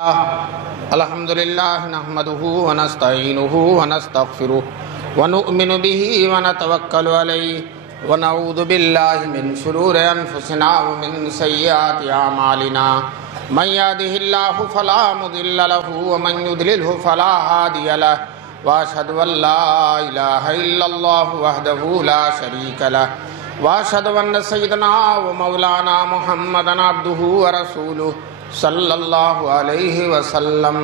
الحمد لله نحمده ونستعينه ونستغفره ونؤمن به ونتوكل عليه ونعوذ بالله من شرور أنفسنا ومن سيئات أعمالنا من يهده الله فلا مضل له ومن يضلله فلا هادي له وأشهد أن لا إله إلا الله وحده لا شريك له وأشهد أن سيدنا ومولانا محمدا عبده ورسوله صلی اللہ علیہ وسلم.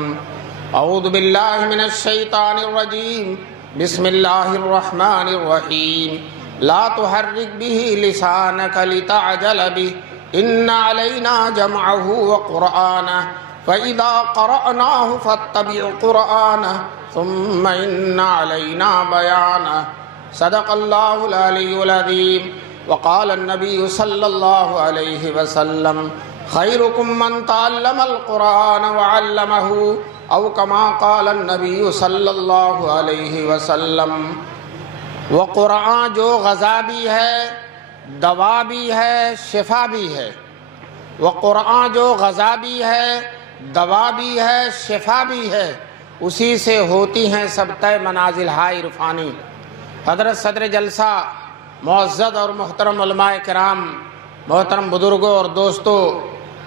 اعوذ باللہ من الشیطان الرجیم. بسم اللہ الرحمن الرحیم. لا تحرک به لسانک لتعجل به ان علینا جمعه وقرآنه فإذا قرأناه فاتبع قرآنه ثم ان علینا بیانه. صدق اللہ العلی العظیم. وقال النبی صلی اللہ علیہ وسلم خیرکم من تعلم القرآن وعلمہ او کما قال النبی صلی اللہ علیہ وسلم. وہ قرآن جو غذا بھی ہے، دوا بھی ہے، شفا بھی ہے. وہ قرآن جو غذا بھی ہے، دوا بھی ہے، شفا بھی ہے، اسی سے ہوتی ہیں سب طے منازل ہائے عرفانی. حضرت صدر جلسہ، معزز اور محترم علماء کرام، محترم بزرگوں اور دوستوں،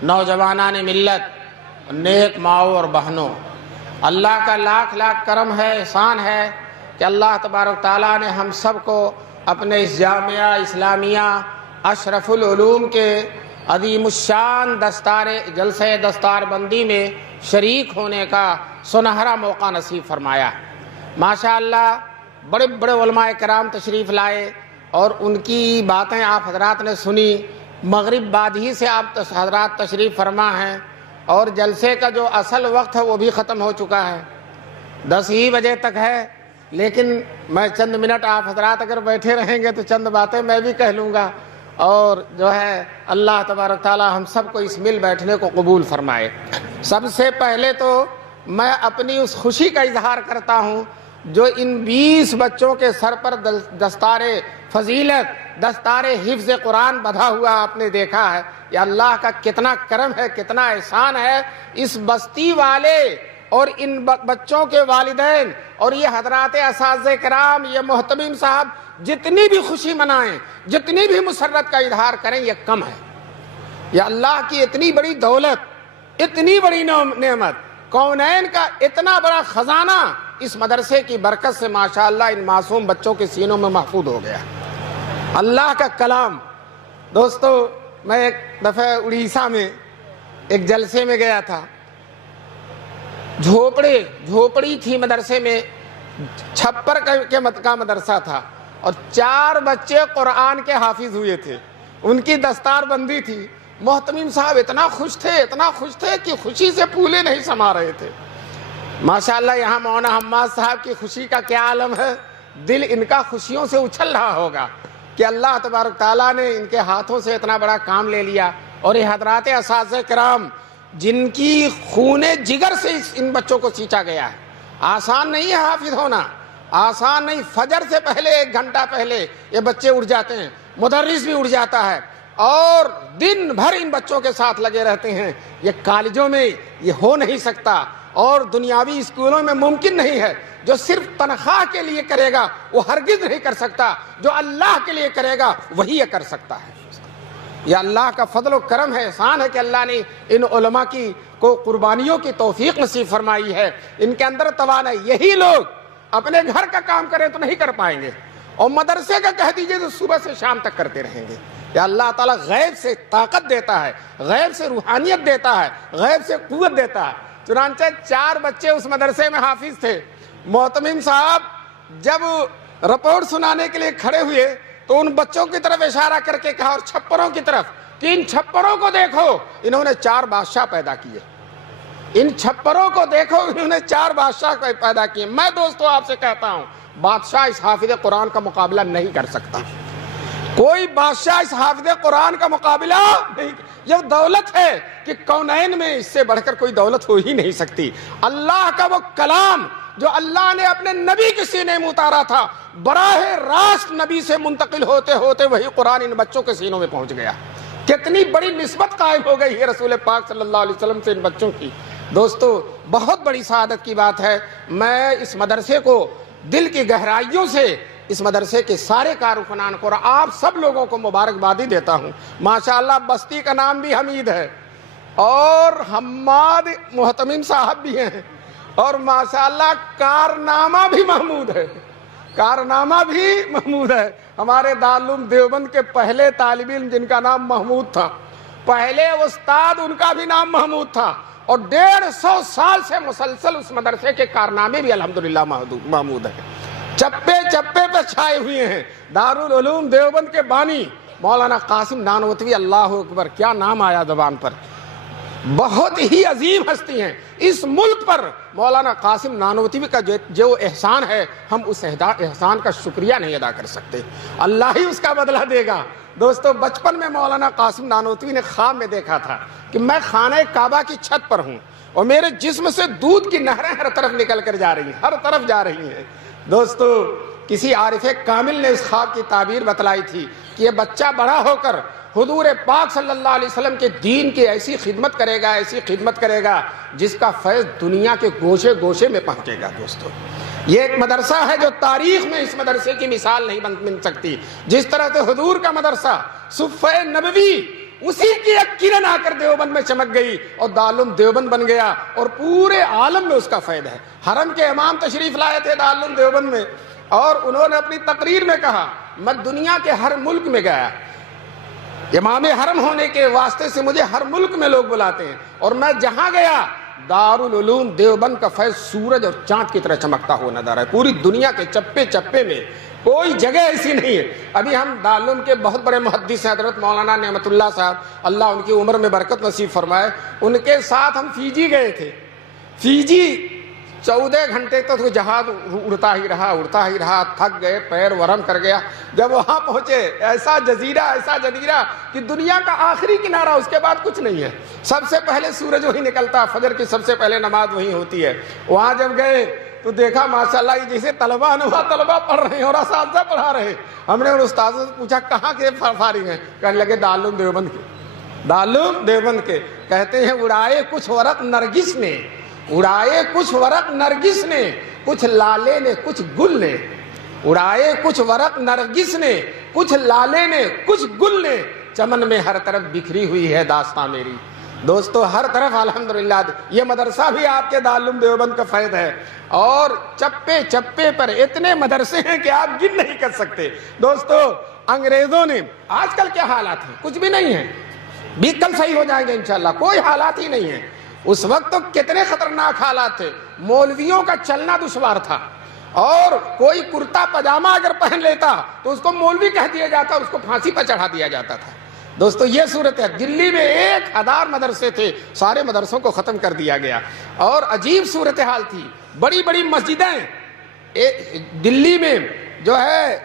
نوجوانان ملت، نیک ماؤں اور بہنوں، اللہ کا لاکھ لاکھ کرم ہے، احسان ہے کہ اللہ تبارک تعالیٰ نے ہم سب کو اپنے اس جامعہ اسلامیہ اشرف العلوم کے عظیم الشان جلسہ دستار بندی میں شریک ہونے کا سنہرا موقع نصیب فرمایا. ماشاءاللہ بڑے بڑے علماء کرام تشریف لائے اور ان کی باتیں آپ حضرات نے سنی. مغرب بعد ہی سے آپ حضرات تشریف فرما ہیں اور جلسے کا جو اصل وقت ہے وہ بھی ختم ہو چکا ہے، 10 ہی بجے تک ہے. لیکن میں چند منٹ آپ حضرات اگر بیٹھے رہیں گے تو چند باتیں میں بھی کہہ لوں گا، اور جو ہے اللہ تبارک تعالیٰ ہم سب کو اس مل بیٹھنے کو قبول فرمائے. سب سے پہلے تو میں اپنی اس خوشی کا اظہار کرتا ہوں جو ان 20 بچوں کے سر پر دستار فضیلت، دستار حفظ قرآن بدھا ہوا آپ نے دیکھا ہے. یہ اللہ کا کتنا کرم ہے، کتنا احسان ہے. اس بستی والے اور ان بچوں کے والدین اور یہ حضرات اساتذہ کرام، یہ محتمم صاحب جتنی بھی خوشی منائیں، جتنی بھی مسرت کا اظہار کریں، یہ کم ہے. یہ اللہ کی اتنی بڑی دولت، اتنی بڑی نعمت، کونین کا اتنا بڑا خزانہ اس مدرسے کی برکت سے ماشاءاللہ ان معصوم بچوں کے سینوں میں محفوظ ہو گیا. اللہ کا کلام. دوستو، میں ایک دفعہ اڑیسہ میں ایک جلسے میں گیا تھا. جھوپڑی تھی مدرسے میں، چھپر کا مدرسہ تھا اور 4 بچے قرآن کے حافظ ہوئے تھے. ان کی دستار بندی تھی. محتمم صاحب اتنا خوش تھے کہ خوشی سے پھولے نہیں سما رہے تھے. ماشاءاللہ یہاں مولانا حماد صاحب کی خوشی کا کیا عالم ہے. دل ان کا خوشیوں سے اچھل رہا ہوگا کہ اللہ تبارک تعالیٰ نے ان کے ہاتھوں سے اتنا بڑا کام لے لیا. اور یہ حضرات اساتذہ کرام جن کی خون جگر سے ان بچوں کو سینچا گیا ہے. آسان نہیں ہے حافظ ہونا، آسان نہیں. فجر سے پہلے 1 گھنٹہ پہلے یہ بچے اٹھ جاتے ہیں، مدرس بھی اٹھ جاتا ہے اور دن بھر ان بچوں کے ساتھ لگے رہتے ہیں. یہ کالجوں میں یہ ہو نہیں سکتا اور دنیاوی اسکولوں میں ممکن نہیں ہے. جو صرف تنخواہ کے لیے کرے گا وہ ہرگز نہیں کر سکتا، جو اللہ کے لیے کرے گا وہی یہ کر سکتا ہے. یہ اللہ کا فضل و کرم ہے، احسان ہے کہ اللہ نے ان علماء کو قربانیوں کی توفیق نصیب فرمائی ہے. ان کے اندر توانائی. یہی لوگ اپنے گھر کا کام کریں تو نہیں کر پائیں گے، اور مدرسے کا کہہ دیجئے تو صبح سے شام تک کرتے رہیں گے. یا اللہ تعالیٰ غیب سے طاقت دیتا ہے، غیب سے روحانیت دیتا ہے، غیب سے قوت دیتا ہے. چنانچہ 4 بچے اس مدرسے میں حافظ تھے. محتمم صاحب جب رپورٹ سنانے کے لیے کھڑے ہوئے تو ان بچوں کی طرف اشارہ کر کے کہا، اور چھپروں کی طرف، کہ ان چھپروں کو دیکھو، انہوں نے 4 بادشاہ پیدا کیے. ان چھپروں کو دیکھو، انہوں نے 4 بادشاہ پیدا کیے. میں دوستو آپ سے کہتا ہوں، بادشاہ اس حافظ قرآن کا مقابلہ نہیں کر سکتا. کوئی بادشاہ اس حافظ قرآن کا مقابلہ نہیں. یہ دولت ہے کہ کونین میں اس سے بڑھ کر کوئی دولت ہو ہی نہیں سکتی. اللہ کا وہ کلام جو اللہ نے اپنے نبی کے سینے میں اتارا تھا، براہ راست نبی سے منتقل ہوتے ہوتے وہی قرآن ان بچوں کے سینوں میں پہنچ گیا. کتنی بڑی نسبت قائم ہو گئی ہے رسول پاک صلی اللہ علیہ وسلم سے ان بچوں کی. دوستو بہت بڑی سعادت کی بات ہے، میں اس مدرسے کو دل کی گہرائیوں سے اس مدرسے کے سارے کارکنان کو اور آپ سب لوگوں کو مبارکبادی دیتا ہوں۔ ماشاءاللہ بستی کا نام بھی حمید ہے اور حماد محتمم صاحب بھی ہیں، اور ماشاءاللہ کارنامہ بھی محمود ہے، کارنامہ بھی محمود ہے۔ ہمارے دارالعلوم دیوبند کے پہلے طالب علم جن کا نام محمود تھا، پہلے استاد ان کا بھی نام محمود تھا، اور 150 سال سے مسلسل اس مدرسے کے کارنامے بھی الحمدللہ محمود ہیں، چپے چپے پہ چھائے ہوئے ہیں۔ دارالعلوم دیوبند کے بانی مولانا قاسم نانوتوی، اللہ اکبر، کیا نام آیا زبان پر، بہت ہی عظیم ہستی ہیں۔ اس ملک پر مولانا قاسم نانوتوی کا جو احسان ہے، ہم اس احسان کا شکریہ نہیں ادا کر سکتے، اللہ ہی اس کا بدلہ دے گا۔ دوستو بچپن میں مولانا قاسم نانوتوی نے خواب میں دیکھا تھا کہ میں خانہ کعبہ کی چھت پر ہوں اور میرے جسم سے دودھ کی نہریں ہر طرف نکل کر جا رہی ہیں، ہر طرف جا رہی ہیں۔ دوستو کسی عارف کامل نے اس خواب کی تعبیر بتلائی تھی کہ یہ بچہ بڑا ہو کر حضور پاک صلی اللہ علیہ وسلم کے دین کی ایسی خدمت کرے گا، ایسی خدمت کرے گا جس کا فیض دنیا کے گوشے گوشے میں پہنچے گا۔ دوستو یہ ایک مدرسہ ہے جو تاریخ میں اس مدرسے کی مثال نہیں بن سکتی۔ جس طرح سے حضور کا مدرسہ صفہ نبوی، اسی کی ایک کرن آ کر دیوبند میں چمک گئی اور دارالعلوم دیوبند بن گیا، اور پورے عالم میں اس کا فائدہ ہے۔ حرم کے امام تشریف لائے تھے دارالعلوم دیوبند میں، اور انہوں نے اپنی تقریر میں کہا میں دنیا کے ہر ملک میں گیا، امام حرم ہونے کے واسطے سے مجھے ہر ملک میں لوگ بلاتے ہیں، اور میں جہاں گیا دارالعلوم دیوبند کا فیض سورج اور چاند کی طرح چمکتا ہوا نظر ہے۔ پوری دنیا کے چپے چپے میں کوئی جگہ ایسی نہیں ہے۔ ابھی ہم دارالعلوم کے بہت بڑے محدث ہیں حضرت مولانا نعمت اللہ صاحب، اللہ ان کی عمر میں برکت نصیب فرمائے، ان کے ساتھ ہم فیجی گئے تھے۔ فیجی 14 گھنٹے تک جہاز اڑتا ہی رہا، تھک گئے، پیر ورم کر گیا۔ جب وہاں پہنچے ایسا جزیرہ کہ دنیا کا آخری کنارہ، اس کے بعد کچھ نہیں ہے، سب سے پہلے سورج وہی نکلتا، فجر کی سب سے پہلے نماز وہی ہوتی ہے۔ وہاں جب گئے تو دیکھا ماشاءاللہ یہ جیسے طلبہ پڑھ رہے ہیں اور اساتذہ پڑھا رہے ہیں۔ ہم نے ان استاذوں سے پوچھا کہاں کے فارغ ہیں؟ کہنے لگے دارالعلوم دیوبند کے۔ کہتے ہیں اڑائے کچھ ورق نرگس نے، اڑائے کچھ ورق نرگس نے، کچھ لالے نے کچھ گل نے، اڑائے کچھ ورق نرگس نے، کچھ لالے نے کچھ گل نے، چمن میں ہر طرف بکھری ہوئی ہے داستاں میری۔ دوستو ہر طرف الحمدللہ یہ مدرسہ بھی آپ کے دارالعلوم دیوبند کا فیض ہے، اور چپے چپے پر اتنے مدرسے ہیں کہ آپ گن نہیں کر سکتے۔ دوستو انگریزوں نے، آج کل کیا حالات ہیں؟ کچھ بھی نہیں ہے، بھی کل صحیح ہو جائیں گے انشاءاللہ، کوئی حالات ہی نہیں ہے۔ اس وقت تو کتنے خطرناک حالات تھے، مولویوں کا چلنا دشوار تھا، اور کوئی کرتا پاجامہ اگر پہن لیتا تو اس کو مولوی کہہ دیا جاتا، اس کو پھانسی پر چڑھا دیا جاتا تھا۔ دوستو یہ صورت ہے۔ دلی میں 1000 مدرسے تھے، سارے مدرسوں کو ختم کر دیا گیا، اور عجیب صورتحال تھی۔ بڑی بڑی مسجدیں دلی میں جو ہے،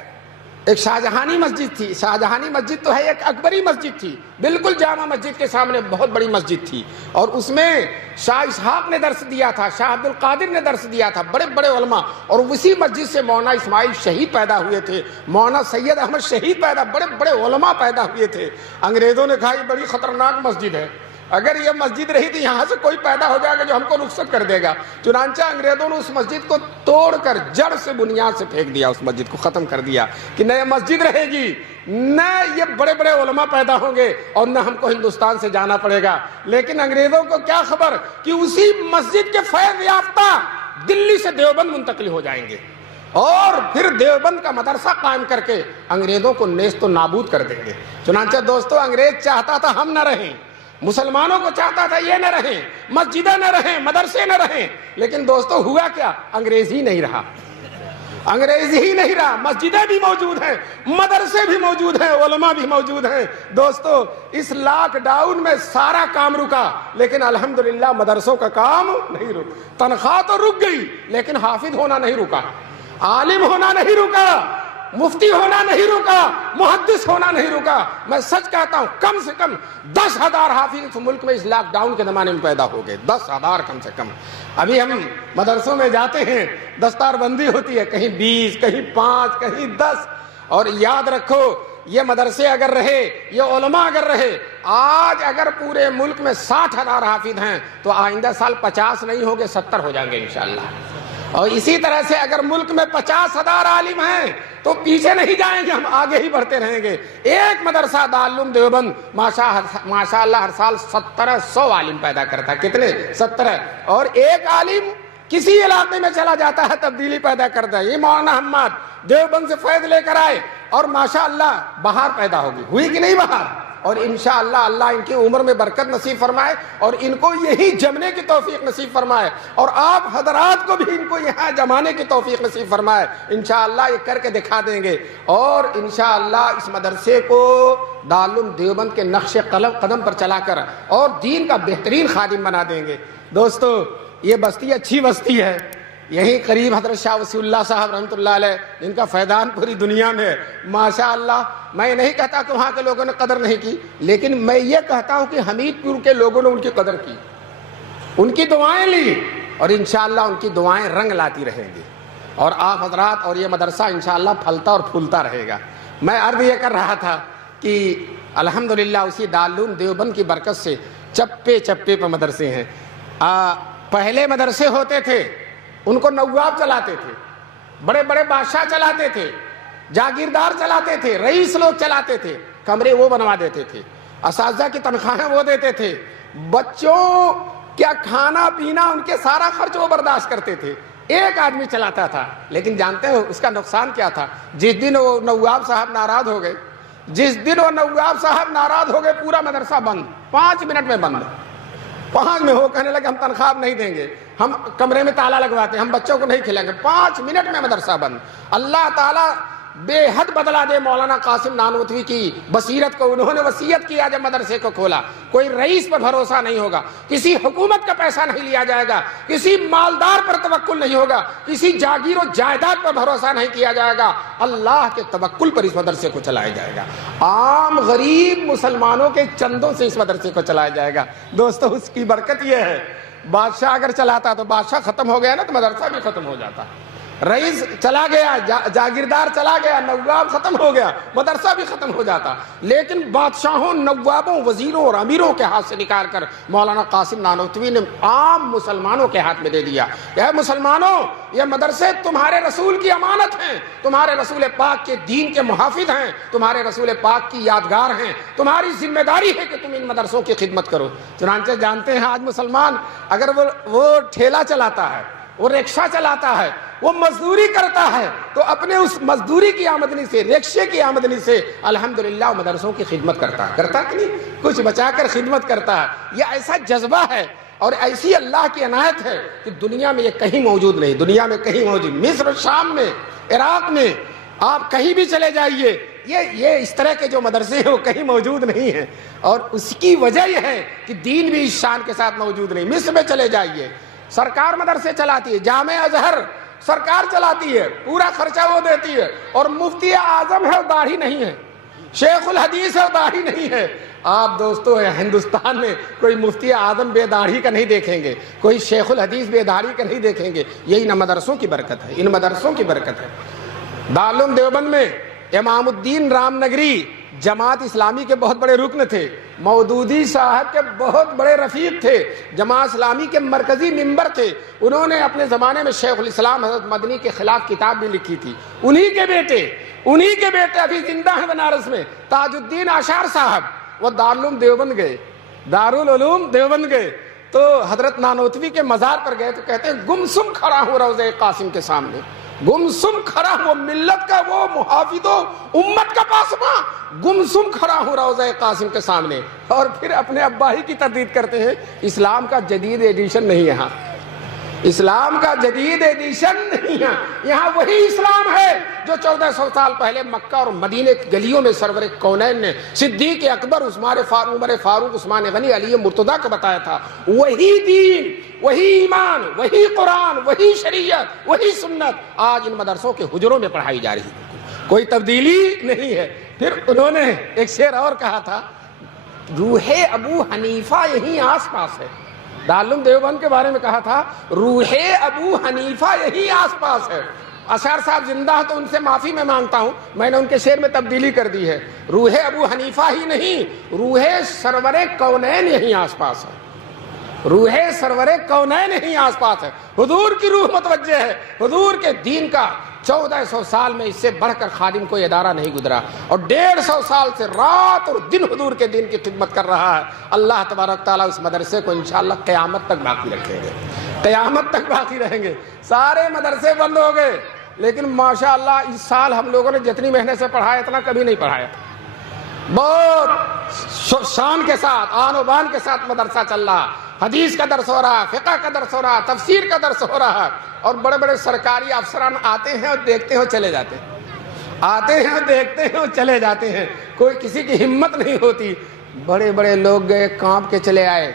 ایک شاہجہانی مسجد تھی، شاہجہانی مسجد تو ہے، ایک اکبری مسجد تھی، بالکل جامع مسجد کے سامنے بہت بڑی مسجد تھی، اور اس میں شاہ اسحاق نے درس دیا تھا، شاہ عبد القادر نے درس دیا تھا، بڑے بڑے علماء، اور اسی مسجد سے مولانا اسماعیل شہید پیدا ہوئے تھے، مولانا سید احمد شہید بڑے بڑے علماء پیدا ہوئے تھے۔ انگریزوں نے کہا یہ بڑی خطرناک مسجد ہے، اگر یہ مسجد رہی تو یہاں سے کوئی پیدا ہو جائے گا جو ہم کو رخصت کر دے گا۔ چنانچہ انگریزوں نے اس مسجد کو توڑ کر جڑ سے بنیاد سے پھینک دیا، اس مسجد کو ختم کر دیا کہ نہ یہ مسجد رہے گی، نہ یہ بڑے بڑے علماء پیدا ہوں گے، اور نہ ہم کو ہندوستان سے جانا پڑے گا۔ لیکن انگریزوں کو کیا خبر کہ اسی مسجد کے فیض یافتہ دلی سے دیوبند منتقل ہو جائیں گے، اور پھر دیوبند کا مدرسہ قائم کر کے انگریزوں کو نیست و نابود کر دیں گے۔ چنانچہ دوستو انگریز چاہتا تھا ہم نہ رہیں، مسلمانوں کو چاہتا تھا یہ نہ رہیں، مسجدیں نہ رہیں، مدرسے نہ رہیں، لیکن دوستو ہوا کیا؟ انگریز ہی نہیں رہا، مسجدیں بھی موجود ہیں، مدرسے بھی موجود ہیں، علماء بھی موجود ہیں۔ دوستو اس لاک ڈاؤن میں سارا کام رکا، لیکن الحمدللہ مدرسوں کا کام نہیں رکا۔ تنخواہ تو رک گئی، لیکن حافظ ہونا نہیں رکا، عالم ہونا نہیں رکا، مفتی ہونا نہیں رکا، محدث ہونا نہیں رکا۔ میں سچ کہتا ہوں کم سے کم 10,000 حافظ ملک میں اس لاک ڈاؤن کے زمانے میں پیدا ہو گئے، 10,000 کم سے کم۔ ابھی ہم مدرسوں میں جاتے ہیں، دستار بندی ہوتی ہے، کہیں 20، کہیں 5، کہیں 10، اور یاد رکھو یہ مدرسے اگر رہے، یہ علماء اگر رہے، آج اگر پورے ملک میں 60,000 حافظ ہیں تو آئندہ سال 50 نہیں ہوگے 70 ہو جائیں گے انشاءاللہ۔ اور اسی طرح سے اگر ملک میں 50,000 عالم ہیں تو پیچھے نہیں جائیں گے، ہم آگے ہی بڑھتے رہیں گے۔ ایک مدرسہ دارالعلوم دیوبند ماشاء اللہ ہر سال 1700 عالم پیدا کرتا ہے۔ کتنے؟ 17۔ اور ایک عالم کسی علاقے میں چلا جاتا ہے تبدیلی پیدا کرتا ہے۔ یہ مولانا حماد دیوبند سے فیض لے کر آئے اور ماشاءاللہ بہار پیدا ہوگی، ہوئی کہ نہیں بہار؟ اور انشاءاللہ اللہ ان کی عمر میں برکت نصیب فرمائے اور ان کو یہی جمنے کی توفیق نصیب فرمائے، اور آپ حضرات کو بھی ان کو یہاں جمانے کی توفیق نصیب فرمائے۔ انشاءاللہ یہ کر کے دکھا دیں گے، اور انشاءاللہ اس مدرسے کو دارالعلوم دیوبند کے نقش قدم پر چلا کر اور دین کا بہترین خادم بنا دیں گے۔ دوستو، یہ بستی اچھی بستی ہے، یہیں قریب حضرت شاہ وسیع اللہ صاحب رحمۃ اللہ علیہ، جن کا فیضان پوری دنیا میں ہے ماشاءاللہ۔ میں نہیں کہتا کہ وہاں کے لوگوں نے قدر نہیں کی، لیکن میں یہ کہتا ہوں کہ حمید پور کے لوگوں نے ان کی قدر کی، ان کی دعائیں لی، اور انشاءاللہ ان کی دعائیں رنگ لاتی رہیں گی، اور آپ حضرات اور یہ مدرسہ انشاءاللہ پھلتا اور پھولتا رہے گا۔ میں عرض یہ کر رہا تھا کہ الحمدللہ اسی دارالعلوم دیوبند کی برکت سے چپے چپے پہ مدرسے ہیں۔ پہلے مدرسے ہوتے تھے، ان کو نواب چلاتے تھے، بڑے بڑے بادشاہ چلاتے تھے، جاگیردار چلاتے تھے، رئیس لوگ چلاتے تھے، کمرے وہ بنوا دیتے تھے، اساتذہ کی تنخواہیں وہ دیتے تھے، بچوں کیا کھانا پینا ان کے سارا خرچ وہ برداشت کرتے تھے، ایک آدمی چلاتا تھا۔ لیکن جانتے ہو اس کا نقصان کیا تھا؟ جس دن وہ نواب صاحب ناراض ہو گئے، پورا مدرسہ بند، 5 منٹ میں بند۔ 5 میں وہ کہنے لگے ہم تنخواہ نہیں دیں گے، ہم کمرے میں تالا لگواتے ہیں، ہم بچوں کو نہیں کھلائیں گے۔ 5 منٹ میں مدرسہ بند۔ اللہ تعالیٰ بے حد بدلا دے مولانا قاسم نانوتوی کی بصیرت کو۔ انہوں نے وصیت کیا جب مدرسے کو کھولا، کوئی رئیس پر بھروسہ نہیں ہوگا، کسی حکومت کا پیسہ نہیں لیا جائے گا، کسی مالدار پر توکل نہیں ہوگا، کسی جاگیر و جائیداد پر بھروسہ نہیں کیا جائے گا، اللہ کے توکل پر اس مدرسے کو چلایا جائے گا، عام غریب مسلمانوں کے چندوں سے اس مدرسے کو چلایا جائے گا۔ دوستو، اس کی برکت یہ ہے، بادشاہ اگر چلاتا تو بادشاہ ختم ہو گیا نا تو مدرسہ بھی ختم ہو جاتا، رئیس چلا گیا، جاگیردار چلا گیا، نواب ختم ہو گیا، مدرسہ بھی ختم ہو جاتا۔ لیکن بادشاہوں، نوابوں، وزیروں اور امیروں کے ہاتھ سے نکال کر مولانا قاسم نانوتوی نے عام مسلمانوں کے ہاتھ میں دے دیا۔ اے مسلمانوں، یہ مدرسے تمہارے رسول کی امانت ہیں، تمہارے رسول پاک کے دین کے محافظ ہیں، تمہارے رسول پاک کی یادگار ہیں، تمہاری ذمہ داری ہے کہ تم ان مدرسوں کی خدمت کرو۔ چنانچہ جانتے ہیں آج مسلمان اگر وہ ٹھیلا چلاتا ہے، وہ رکشہ چلاتا ہے، وہ مزدوری کرتا ہے، تو اپنے اس مزدوری کی آمدنی سے، رکشے کی آمدنی سے الحمدللہ مدرسوں کی خدمت کرتا ہے کہ نہیں؟ کچھ بچا کر خدمت کرتا ہے۔ یہ ایسا جذبہ ہے اور ایسی اللہ کی عنایت ہے کہ دنیا میں یہ کہیں موجود نہیں، دنیا میں کہیں موجود، مصر، شام میں، عراق میں، آپ کہیں بھی چلے جائیے، یہ اس طرح کے جو مدرسے ہیں وہ کہیں موجود نہیں ہیں، اور اس کی وجہ یہ ہے کہ دین بھی اس شان کے ساتھ موجود نہیں۔ مصر میں چلے جائیے، سرکار مدرسے چلاتی ہے، جامع ازہر سرکار چلاتی ہے، پورا خرچہ وہ دیتی ہے، اور مفتی اعظم ہے اور داڑھی نہیں ہے، شیخ الحدیث ہے اور داڑھی نہیں ہے۔ آپ دوستو ہندوستان میں کوئی مفتی اعظم بے داڑھی کا نہیں دیکھیں گے، کوئی شیخ الحدیث بے داڑھی کا نہیں دیکھیں گے۔ یہی ان مدرسوں کی برکت ہے، ان مدرسوں کی برکت ہے۔ دارالعلوم دیوبند میں امام الدین رام نگری جماعت اسلامی کے بہت بڑے رکن تھے، مودودی صاحب کے بہت بڑے رفیق تھے، جماعت اسلامی کے مرکزی ممبر تھے۔ انہوں نے اپنے زمانے میں شیخ الاسلام حضرت مدنی کے خلاف کتاب بھی لکھی تھی۔ انہی کے بیٹے ابھی زندہ ہیں بنارس میں، تاج الدین آشار صاحب، وہ دارالعلوم دیوبند گئے تو حضرت نانوتوی کے مزار پر گئے تو کہتے ہیں گمسم کھڑا ہوں روضہ قاسم کے سامنے، گمسم کھڑا ہوں، ملت کا وہ محافظ و امت کا پاسباں، گمسم کھڑا ہوں روضہ قاسم کے سامنے۔ اور پھر اپنے ابا ہی کی تردید کرتے ہیں، اسلام کا جدید ایڈیشن نہیں یہاں، اسلام کا جدید ایڈیشن نہیں ہے یہاں، وہی اسلام ہے جو 1400 سال پہلے مکہ اور مدینے کی گلیوں میں سرور کونین نے صدیق اکبر، عمر فاروق، عثمان غنی، علی مرتضیٰ کو بتایا تھا۔ وہی دین، وہی ایمان، وہی قرآن، وہی شریعت، وہی سنت آج ان مدرسوں کے حجروں میں پڑھائی جا رہی ہے، کوئی تبدیلی نہیں ہے۔ پھر انہوں نے ایک شعر اور کہا تھا، روح ابو حنیفہ یہیں آس پاس ہے۔ دارالعلوم دیوبند کے بارے میں کہا تھا، روح ابو حنیفہ یہی آس پاس ہے۔ اشعر صاحب زندہ تو ان سے معافی میں مانگتا ہوں، میں نے ان کے شعر میں تبدیلی کر دی ہے. روح ابو حنیفہ ہی نہیں، روح سرور کونین یہیں آس پاس ہے. روح سرور کونین یہیں آس پاس ہے. حضور کی روح متوجہ ہے. حضور کے دین کا 1400 سال میں اس سے بڑھ کر خادم کوئی ادارہ نہیں گزرا، اور 150 سال سے رات اور دن حضور کے دین کی خدمت کر رہا ہے. اللہ تبارک تعالیٰ اس مدرسے کو انشاءاللہ قیامت تک باقی رکھیں گے، قیامت تک باقی رہیں گے. سارے مدرسے بند ہو گئے، لیکن ماشاءاللہ اس سال ہم لوگوں نے جتنی محنت سے پڑھایا اتنا کبھی نہیں پڑھایا تھا. بہت شان کے ساتھ، آن و بان کے ساتھ مدرسہ چل رہا. حدیث کا درس ہو رہا، فقہ کا درس ہو رہا، تفسیر کا درس ہو رہا، اور بڑے بڑے سرکاری افسران آتے ہیں اور دیکھتے ہیں اور چلے جاتے ہیں، آتے ہیں اور دیکھتے ہیں اور چلے جاتے ہیں. کوئی کسی کی ہمت نہیں ہوتی. بڑے بڑے لوگ گئے کانپ کے چلے آئے،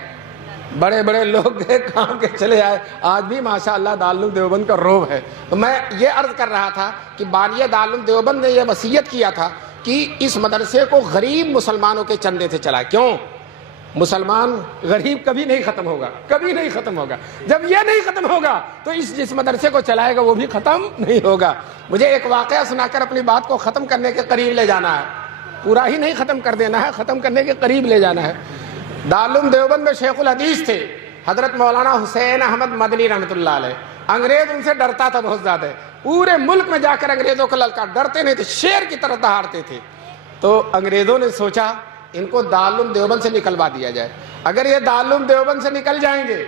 بڑے بڑے لوگ گئے کام کے چلے آئے. آج بھی ماشاءاللہ دارالعلوم دیوبند کا روب ہے. تو میں یہ عرض کر رہا تھا کہ بانی دارالعلوم دیوبند نے یہ وصیت کیا تھا کہ اس مدرسے کو غریب مسلمانوں کے چندے سے چلائے. کیوں؟ مسلمان غریب کبھی نہیں ختم ہوگا، کبھی نہیں ختم ہوگا. جب یہ نہیں ختم ہوگا تو جس مدرسے کو چلائے گا وہ بھی ختم نہیں ہوگا. مجھے ایک واقعہ سنا کر اپنی بات کو ختم کرنے کے قریب لے جانا ہے. پورا ہی نہیں ختم کر دینا ہے، ختم کرنے کے قریب لے جانا ہے. دارالعلوم دیوبند میں شیخ الحدیث تھے حضرت مولانا حسین احمد مدنی رحمۃ اللہ علیہ. انگریز ان سے ڈرتا تھا بہت زیادہ. پورے ملک میں جا کر انگریزوں کو للکار، ڈرتے نہیں تھے، شیر کی طرح دہاڑتے تھے. تو انگریزوں نے سوچا ان کو دارالعلوم دیوبند سے نکلوا دیا جائے. اگر یہ دارالعلوم دیوبند سے نکل جائیں گے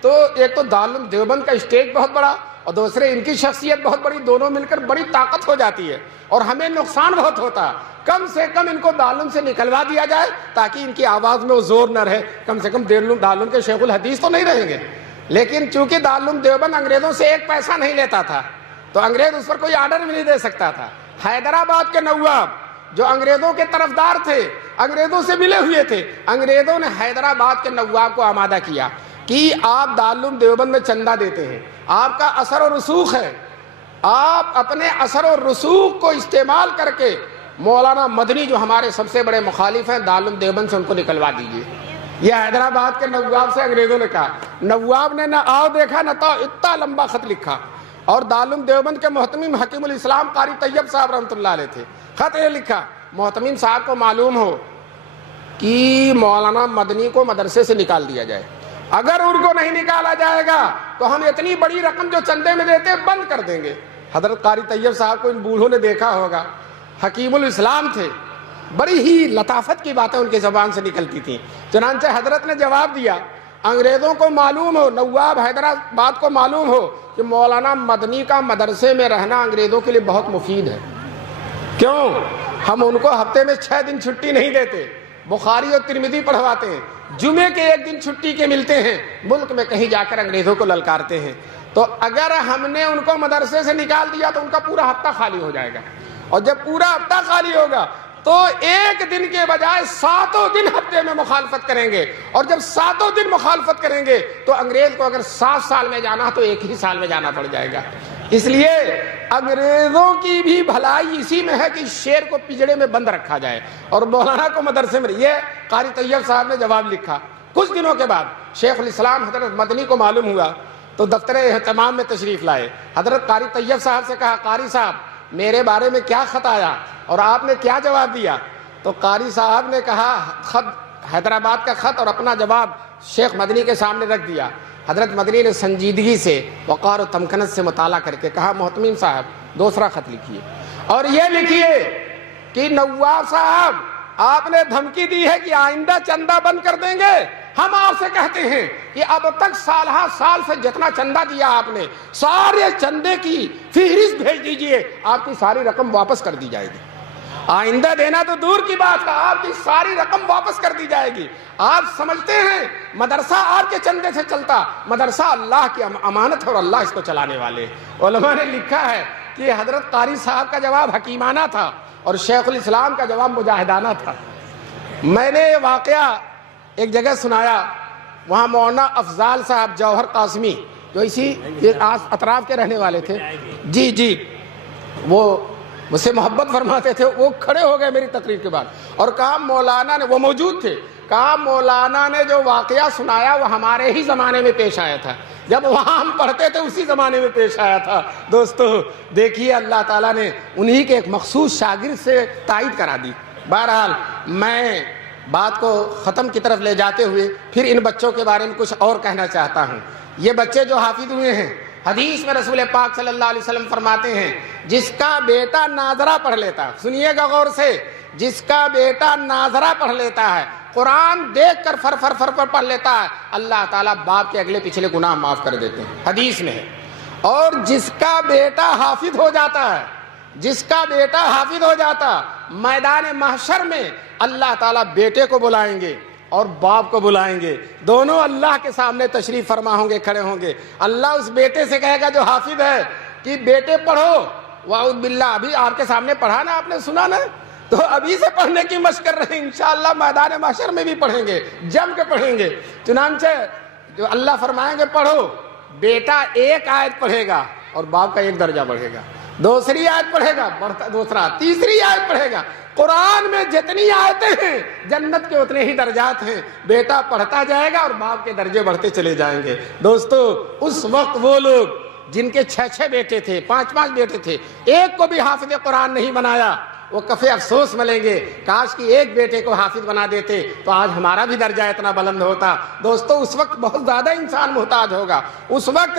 تو ایک تو دارالعلوم دیوبند کا اسٹیج بہت بڑا، اور دوسرے ان کی شخصیت بہت بڑی، دونوں مل کر بڑی طاقت ہو جاتی ہے اور ہمیں نقصان بہت ہوتا. کم سے کم ان کو دارالعلوم سے نکلوا دیا جائے تاکہ ان کی آواز میں وہ زور نہ رہے. کم سے کم دارالعلوم کے شیخ الحدیث تو نہیں رہیں گے. لیکن چونکہ دارالعلوم دیوبند انگریزوں سے ایک پیسہ نہیں لیتا تھا تو انگریز اس پر کوئی آرڈر بھی نہیں دے سکتا تھا. حیدرآباد کے نواب جو انگریزوں کے طرفدار تھے، انگریزوں سے ملے ہوئے تھے، انگریزوں نے حیدرآباد کے نواب کو آمادہ کیا کہ آپ دارالعلوم دیوبند میں چندہ دیتے ہیں، آپ کا اثر و رسوخ ہے، آپ اپنے اثر و رسوخ کو استعمال کر کے مولانا مدنی جو ہمارے سب سے بڑے مخالف ہیں دارالعلوم دیوبند سے ان کو نکلوا دیجیے. یہ حیدرآباد کے نواب سے انگریزوں نے کہا. نواب نے نہ آؤ دیکھا نہ تو اتنا لمبا خط لکھا. اور دارالعلوم دیوبند کے محتمم حکیم الاسلام قاری طیب صاحب رحمۃ اللہ علیہ تھے. خط یہ لکھا، محتمم صاحب کو معلوم ہو کہ مولانا مدنی کو مدرسے سے نکال دیا جائے. اگر ان کو نہیں نکالا جائے گا تو ہم اتنی بڑی رقم جو چندے میں دیتے بند کر دیں گے. حضرت قاری طیب صاحب کو ان بوڑھوں نے دیکھا ہوگا، حکیم الاسلام تھے، بڑی ہی لطافت کی باتیں ان کی زبان سے نکلتی تھیں. چنانچہ حضرت نے جواب دیا، انگریزوں کو معلوم ہو، نواب حیدرآباد کو معلوم ہو کہ مولانا مدنی کا مدرسے میں رہنا انگریزوں کے لیے بہت مفید ہے. کیوں؟ ہم ان کو ہفتے میں 6 دن چھٹی نہیں دیتے، بخاری اور ترمذی پڑھواتے ہیں، جمعے کے 1 دن چھٹی کے ملتے ہیں، ملک میں کہیں جا کر انگریزوں کو للکارتے ہیں. تو اگر ہم نے ان کو مدرسے سے نکال دیا تو ان کا پورا ہفتہ خالی ہو جائے گا، اور جب پورا ہفتہ خالی ہوگا تو 1 دن کے بجائے 7 دن ہفتے میں مخالفت کریں گے. اور جب 7 دن مخالفت کریں گے تو انگریز کو اگر 7 سال میں جانا تو 1 ہی سال میں جانا پڑ جائے گا. اس لیے انگریزوں کی بھی بھلائی اسی میں ہے کہ شیر کو پنجڑے میں بند رکھا جائے اور مولانا کو مدرسے میں. یہ قاری طیب صاحب نے جواب لکھا. کچھ دنوں کے بعد شیخ الاسلام حضرت مدنی کو معلوم ہوا تو دفتر اہتمام میں تشریف لائے. حضرت قاری طیب صاحب سے کہا، قاری صاحب میرے بارے میں کیا خط آیا اور آپ نے کیا جواب دیا؟ تو قاری صاحب نے کہا، خط حیدرآباد کا خط اور اپنا جواب شیخ مدنی کے سامنے رکھ دیا. حضرت مدنی نے سنجیدگی سے، وقار و تمکنت سے مطالعہ کر کے کہا، محتمم صاحب دوسرا خط لکھیے اور یہ لکھیے کہ نواب صاحب آپ نے دھمکی دی ہے کہ آئندہ چندہ بند کر دیں گے. ہم آپ سے کہتے ہیں کہ اب تک سال سے جتنا چندہ دیا آپ نے، سارے چندے کی فہرست بھیج دیجئے، آپ کی ساری رقم واپس کر دی جائے گی. آئندہ دینا تو دور کی بات ہے، آپ کی ساری رقم واپس کر دی جائے گی. آپ سمجھتے ہیں مدرسہ آپ کے چندے سے چلتا؟ مدرسہ اللہ کی امانت ہے اور اللہ اس کو چلانے والے. علماء نے لکھا ہے کہ حضرت قاری صاحب کا جواب حکیمانہ تھا اور شیخ الاسلام کا جواب مجاہدانہ تھا. میں نے یہ واقعہ ایک جگہ سنایا، وہاں مولانا افضال صاحب جوہر قاسمی جو اسی اطراف کے رہنے والے تھے، جی وہ مجھ سے محبت فرماتے تھے، وہ کھڑے ہو گئے میری تقریر کے بعد اور کہا مولانا نے، وہ موجود تھے، کہا مولانا نے جو واقعہ سنایا وہ ہمارے ہی زمانے میں پیش آیا تھا، جب وہاں ہم پڑھتے تھے اسی زمانے میں پیش آیا تھا۔ دوستو دیکھیے اللہ تعالیٰ نے انہی کے ایک مخصوص شاگرد سے تائید کرا دی۔ بہرحال میں بات کو ختم کی طرف لے جاتے ہوئے پھر ان بچوں کے بارے میں کچھ اور کہنا چاہتا ہوں۔ یہ بچے جو حافظ ہوئے ہیں، حدیث میں رسول پاک صلی اللہ علیہ وسلم فرماتے ہیں جس کا بیٹا ناظرہ پڑھ لیتا، سنیے گا غور سے، جس کا بیٹا ناظرہ پڑھ لیتا ہے، قرآن دیکھ کر فر فر فر فر پڑھ لیتا ہے، اللہ تعالیٰ باپ کے اگلے پچھلے گناہ معاف کر دیتے ہیں، حدیث میں ہے۔ اور جس کا بیٹا حافظ ہو جاتا ہے، جس کا بیٹا حافظ ہو جاتا، میدان محشر میں اللہ تعالیٰ بیٹے کو بلائیں گے اور باپ کو بلائیں گے، دونوں اللہ کے سامنے تشریف فرما ہوں گے، کھڑے ہوں گے۔ اللہ اس بیٹے سے کہے گا جو حافظ ہے کہ بیٹے پڑھو، واعوذ باللہ، ابھی آپ کے سامنے پڑھا نا، آپ نے سنا نا، تو ابھی سے پڑھنے کی مشق کر رہے ہیں، انشاءاللہ میدان محشر میں بھی پڑھیں گے، جم کے پڑھیں گے۔ چنانچہ جو اللہ فرمائیں گے پڑھو، بیٹا ایک آیت پڑھے گا اور باپ کا ایک درجہ بڑھے گا، دوسری آیت پڑھے گا بڑھتا دوسرا، تیسری آیت پڑھے گا۔ قرآن میں جتنی آیتیں ہیں جنت کے اتنے ہی درجات ہیں، بیٹا پڑھتا جائے گا اور باپ کے درجے بڑھتے چلے جائیں گے۔ دوستو اس وقت وہ لوگ جن کے 6 بیٹے تھے، 5 بیٹے تھے، ایک کو بھی حافظ قرآن نہیں بنایا، وہ کفے افسوس ملیں گے، کاش کہ ایک بیٹے کو حافظ بنا دیتے تو آج ہمارا بھی درجہ اتنا بلند ہوتا۔ دوستو اس وقت بہت زیادہ انسان محتاج ہوگا، اس وقت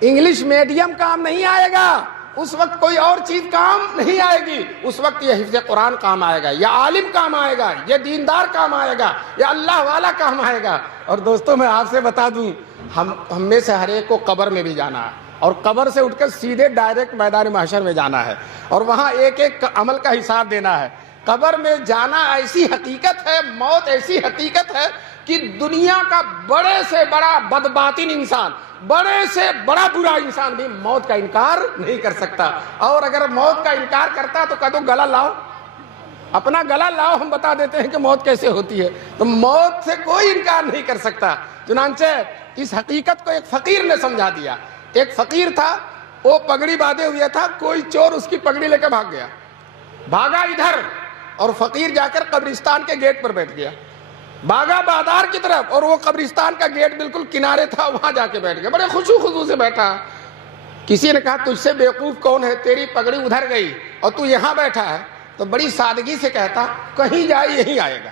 انگلش میڈیم کام نہیں آئے گا، اس وقت کوئی اور چیز کام نہیں آئے گی، اس وقت یہ حفظ قرآن کام آئے گا، یا عالم کام آئے گا، یا دیندار کام آئے گا، یا اللہ والا کام آئے گا۔ اور دوستو میں آپ سے بتا دوں، ہم میں سے ہر ایک کو قبر میں بھی جانا ہے، اور قبر سے اٹھ کر سیدھے ڈائریکٹ میدان محشر میں جانا ہے، اور وہاں ایک ایک عمل کا حساب دینا ہے۔ قبر میں جانا ایسی حقیقت ہے، موت ایسی حقیقت ہے کہ دنیا کا بڑے سے بڑا بدباطن انسان، بڑے سے بڑا برا انسان بھی موت کا انکار نہیں کر سکتا، اور اگر موت کا انکار کرتا تو کہہ دو گلا لاؤ، اپنا گلا لاؤ، ہم بتا دیتے ہیں کہ موت کیسے ہوتی ہے۔ تو موت سے کوئی انکار نہیں کر سکتا۔ چنانچہ اس حقیقت کو ایک فقیر نے سمجھا دیا۔ ایک فقیر تھا، وہ پگڑی باندھے ہوئے تھا، کوئی چور اس کی پگڑی لے کے بھاگ گیا، بھاگا ادھر، اور فقیر جا کر قبرستان کے گیٹ پر بیٹھ گیا، بھاگا بازار کی طرف، اور وہ قبرستان کا گیٹ بالکل کنارے تھا، وہاں جا کے بیٹھ گیا، بڑے خوشو خضو سے بیٹھا۔ کسی نے کہا تجھ سے بیوقوف کون ہے، تیری پگڑی ادھر گئی اور تو یہاں بیٹھا ہے؟ تو بڑی سادگی سے کہتا کہیں جائے یہیں آئے گا،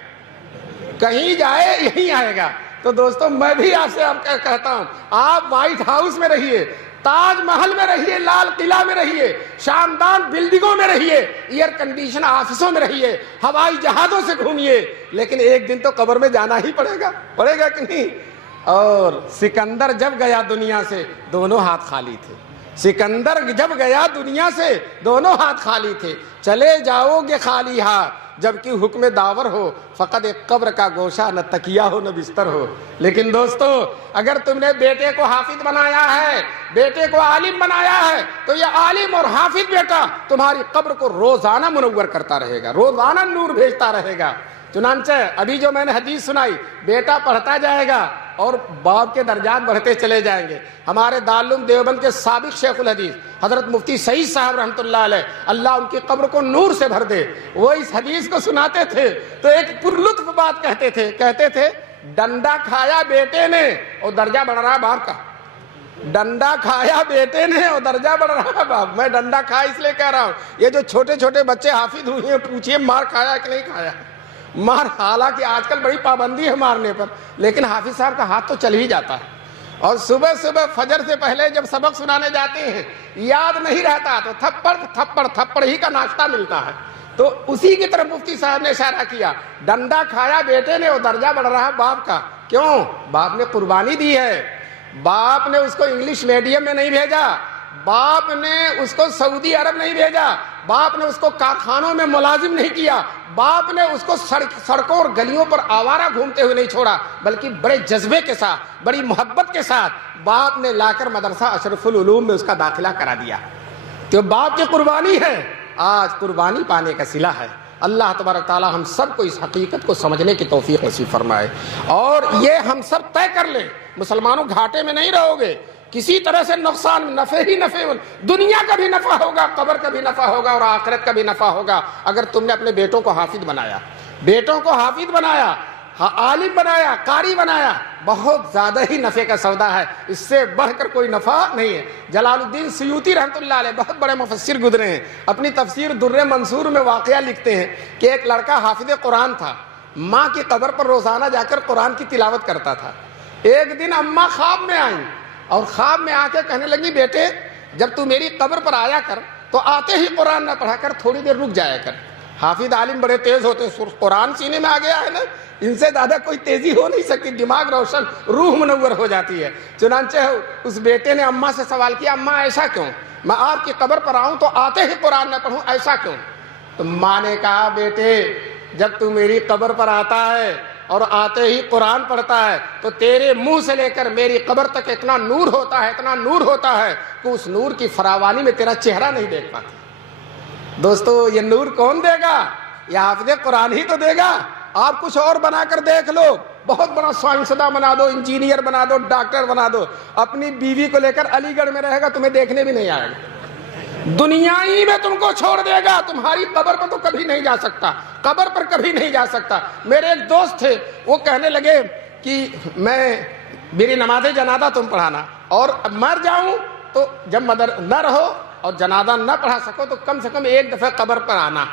کہیں جائے یہیں آئے گا۔ تو دوستو میں بھی آپ سے کہتا ہوں، آپ وائٹ ہاؤس میں رہیے، تاج محل میں رہیے، لال قلعہ میں رہیے، شاندار بلڈنگوں میں رہیے، ایئر کنڈیشن آفسوں میں رہیے، ہوائی جہازوں سے گھومیے، لیکن ایک دن تو قبر میں جانا ہی پڑے گا کہ نہیں؟ اور سکندر جب گیا دنیا سے دونوں ہاتھ خالی تھے، سکندر جب گیا دنیا سے دونوں ہاتھ خالی تھے، چلے جاؤ گے خالی ہاتھ جبکہ حکم داور ہو، فقط ایک قبر کا گوشہ، نہ تکیہ ہو نہ بستر ہو۔ لیکن دوستو اگر تم نے بیٹے کو حافظ بنایا ہے، بیٹے کو عالم بنایا ہے، تو یہ عالم اور حافظ بیٹا تمہاری قبر کو روزانہ منور کرتا رہے گا، روزانہ نور بھیجتا رہے گا۔ چنانچہ ابھی جو میں نے حدیث سنائی، بیٹا پڑھتا جائے گا اور باپ کے درجات بڑھتے چلے جائیں گے۔ ہمارے دارالعلوم دیوبند کے سابق شیخ الحدیث حضرت مفتی سعید صاحب رحمۃ اللہ علیہ، اللہ ان کی قبر کو نور سے بھر دے، وہ اس حدیث کو سناتے تھے تو ایک پرلطف بات کہتے تھے ڈنڈا کھایا بیٹے نے اور درجہ بڑھ رہا باپ کا، ڈنڈا کھایا بیٹے نے اور درجہ بڑھ رہا باپ۔ میں ڈنڈا کھایا اس لیے کہہ رہا ہوں، یہ جو چھوٹے چھوٹے بچے حافظ ہوئے ہیں، پوچھئے مار کھایا کہ نہیں کھایا؟ مار، حالانکہ آج کل بڑی پابندی ہے مارنے پر، لیکن حافظ صاحب کا ہاتھ تو چل ہی جاتا ہے، اور صبح فجر سے پہلے جب سبق سنانے جاتے ہیں یاد نہیں رہتا تو تھپڑ ہی کا ناشتہ ملتا ہے۔ تو اسی کی طرف مفتی صاحب نے اشارہ کیا، ڈنڈا کھایا بیٹے نے اور درجہ بڑھ رہا باپ کا۔ کیوں؟ باپ نے قربانی دی ہے، باپ نے اس کو انگلش میڈیم میں نہیں بھیجا، باپ نے اس کو سعودی عرب نہیں بھیجا، باپ نے اس کو کارخانوں میں ملازم نہیں کیا، باپ نے اس کو سڑکوں اور گلیوں پر آوارہ گھومتے ہوئے نہیں چھوڑا، بلکہ بڑے جذبے کے ساتھ، بڑی محبت کے ساتھ باپ نے لا کر مدرسہ اشرف العلوم میں اس کا داخلہ کرا دیا۔ تو باپ کی قربانی ہے، آج قربانی پانے کا صلہ ہے۔ اللہ تبارک تعالی ہم سب کو اس حقیقت کو سمجھنے کی توفیق نصیب فرمائے، اور یہ ہم سب طے کر لیں، مسلمانوں گھاٹے میں نہیں رہو گے، کسی طرح سے نقصان، نفع ہی نفع، دنیا کا بھی نفع ہوگا، قبر کا بھی نفع ہوگا، اور آخرت کا بھی نفع ہوگا۔ اگر تم نے اپنے بیٹوں کو حافظ بنایا، بیٹوں کو حافظ بنایا، عالم بنایا، قاری بنایا، بہت زیادہ ہی نفع کا سودا ہے، اس سے بڑھ کر کوئی نفع نہیں ہے۔ جلال الدین سیوطی رحمۃ اللہ علیہ بہت بڑے مفسر گزرے ہیں، اپنی تفسیر در منصور میں واقعہ لکھتے ہیں کہ ایک لڑکا حافظ قرآن تھا، ماں کی قبر پر روزانہ جا کر قرآن کی تلاوت کرتا تھا۔ ایک دن اماں خواب میں آئیں اور خواب میں آ کے کہنے لگی، بیٹے جب تو میری قبر پر آیا کر تو آتے ہی قرآن نہ پڑھا کر، تھوڑی دیر رک جایا کر۔ حافظ عالم بڑے تیز ہوتے ہیں، قرآن سینے میں آ گیا ہے نا، ان سے زیادہ کوئی تیزی ہو نہیں سکتی، دماغ روشن، روح منور ہو جاتی ہے۔ چنانچہ اس بیٹے نے اماں سے سوال کیا، اماں ایسا کیوں؟ میں آپ کی قبر پر آؤں تو آتے ہی قرآن نہ پڑھوں، ایسا کیوں؟ تو ماں نے کہا، بیٹے جب تو میری قبر پر آتا ہے اور آتے ہی قرآن پڑھتا ہے تو تیرے منہ سے لے کر میری قبر تک اتنا نور ہوتا ہے، اتنا نور ہوتا ہے کہ اس نور کی فراوانی میں تیرا چہرہ نہیں دیکھ پاتا۔ دوستو یہ نور کون دے گا؟ یہ حافظ قرآن ہی تو دے گا۔ آپ کچھ اور بنا کر دیکھ لو، بہت بڑا سائنسداں بنا دو، انجینئر بنا دو، ڈاکٹر بنا دو، اپنی بیوی کو لے کر علی گڑھ میں رہے گا، تمہیں دیکھنے بھی نہیں آئے گا، دنیا ہی میں تم کو چھوڑ دے گا، تمہاری قبر پر تو کبھی نہیں جا سکتا، قبر پر کبھی نہیں جا سکتا۔ میرے ایک دوست تھے، وہ کہنے لگے کہ میری نماز جنازہ تم پڑھانا، اور مر جاؤں تو جب نہ رہو اور جنازہ نہ پڑھا سکو تو کم سے کم ایک دفعہ قبر پر آنا۔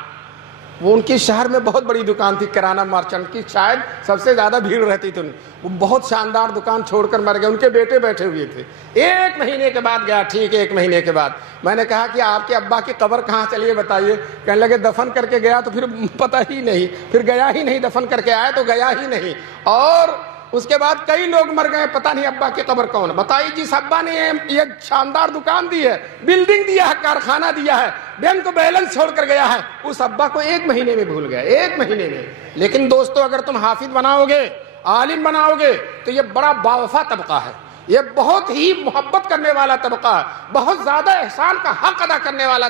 وہ ان کی شہر میں بہت بڑی دکان تھی، کرانہ مرچنٹ کی، شاید سب سے زیادہ بھیڑ رہتی تھی، وہ بہت شاندار دکان چھوڑ کر مر گئے، ان کے بیٹے بیٹھے ہوئے تھے۔ ایک مہینے کے بعد گیا، ٹھیک ہے، ایک مہینے کے بعد میں نے کہا کہ آپ کے ابا کی قبر کہاں چلیے بتائیے؟ کہنے لگے دفن کر کے گیا تو پھر پتہ ہی نہیں، پھر گیا ہی نہیں، دفن کر کے آیا تو گیا ہی نہیں، اور اس کے بعد کئی لوگ مر گئے، پتہ نہیں ابا کی قبر کون ہے۔ بتائیے جس ابا نے یہ شاندار دکان دی ہے، بلڈنگ دیا ہے، کارخانہ دیا ہے، بینک بیلنس چھوڑ کر گیا ہے، اس ابا کو ایک مہینے میں بھول گیا، ایک مہینے میں۔ لیکن دوستو اگر تم حافظ بناؤ گے، عالم بناؤ گے تو یہ بڑا باوفا طبقہ ہے، یہ بہت ہی محبت کرنے والا طبقہ ہے، بہت زیادہ احسان کا حق ادا کرنے والا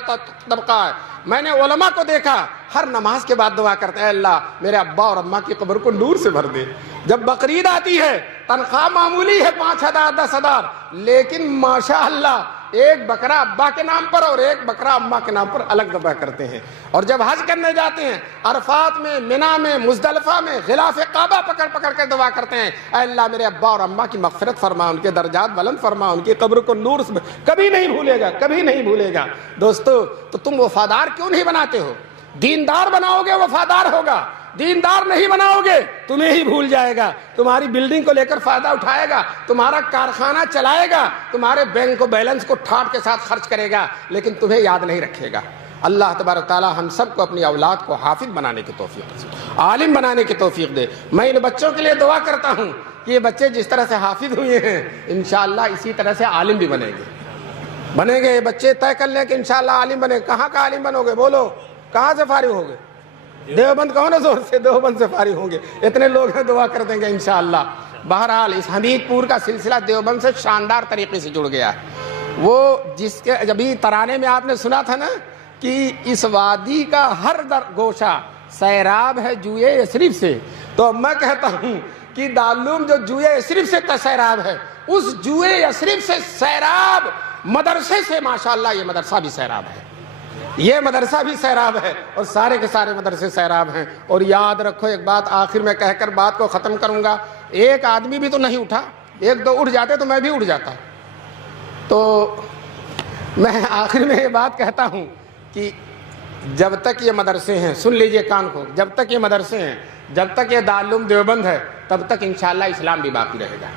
طبقہ ہے۔ میں نے علماء کو دیکھا ہر نماز کے بعد دعا کرتے ہیں، اللہ میرے ابا اور اماں کی قبر کو نور سے بھر دے۔ جب بقرعید آتی ہے، تنخواہ معمولی ہے 5,000 10,000، لیکن ماشاءاللہ ایک بکرا ابا کے نام پر اور ایک بکرا اماں کے نام پر الگ ذبح کرتے ہیں۔ اور جب حج کرنے جاتے ہیں، عرفات میں، منی میں، مزدلفہ میں غلاف کعبہ پکڑ پکڑ کر دعا کرتے ہیں، اے اللہ میرے ابا اور اماں کی مغفرت فرما، ان کے درجات بلند فرما، ان کی قبر کو نور سے، کبھی نہیں بھولے گا، کبھی نہیں بھولے گا۔ دوستو تو تم وفادار کیوں نہیں بناتے ہو؟ دیندار بناؤ گے وفادار ہوگا، دیندار نہیں بناؤ گے تمہیں ہی بھول جائے گا، تمہاری بلڈنگ کو لے کر فائدہ اٹھائے گا، تمہارا کارخانہ چلائے گا، تمہارے بینک کو بیلنس کو ٹھاٹ کے ساتھ خرچ کرے گا، لیکن تمہیں یاد نہیں رکھے گا۔ اللہ تبارک تعالی ہم سب کو اپنی اولاد کو حافظ بنانے کی توفیق دے، عالم بنانے کی توفیق دے۔ میں ان بچوں کے لیے دعا کرتا ہوں کہ یہ بچے جس طرح سے حافظ ہوئے ہیں انشاءاللہ اسی طرح سے عالم بھی بنیں گے۔ یہ بچے طے کر لیں کہ انشاءاللہ عالم بنے۔ کہاں کا عالم بنو گے؟ بولو، کہاں سے فارغ ہوگے؟ دیوبند کون ہے؟ زور سے دیوبند سے فارغ ہوں گے، اتنے لوگ ہیں، دعا کر دیں گے انشاءاللہ۔ بہرحال اس حمید پور کا سلسلہ دیوبند سے شاندار طریقے سے جڑ گیا ہے۔ وہ جس کے ابھی ترانے میں آپ نے سنا تھا نا کہ اس وادی کا ہر گوشہ سیراب ہے جوئے یثرب سے، تو میں کہتا ہوں کہ دارالعلوم جو جوئے یثرب سے سیراب ہے، اس جوئے یثرب سے سیراب مدرسے سے ماشاءاللہ یہ مدرسہ بھی سیراب ہے، یہ مدرسہ بھی سیراب ہے، اور سارے کے سارے مدرسے سیراب ہیں۔ اور یاد رکھو ایک بات آخر میں کہہ کر بات کو ختم کروں گا، ایک آدمی بھی تو نہیں اٹھا، ایک دو اٹھ جاتے تو میں بھی اٹھ جاتا۔ تو میں آخر میں یہ بات کہتا ہوں کہ جب تک یہ مدرسے ہیں، سن لیجئے کان کو، جب تک یہ مدرسے ہیں، جب تک یہ دارالعلوم دیوبند ہے، تب تک انشاءاللہ اسلام بھی باقی رہے گا،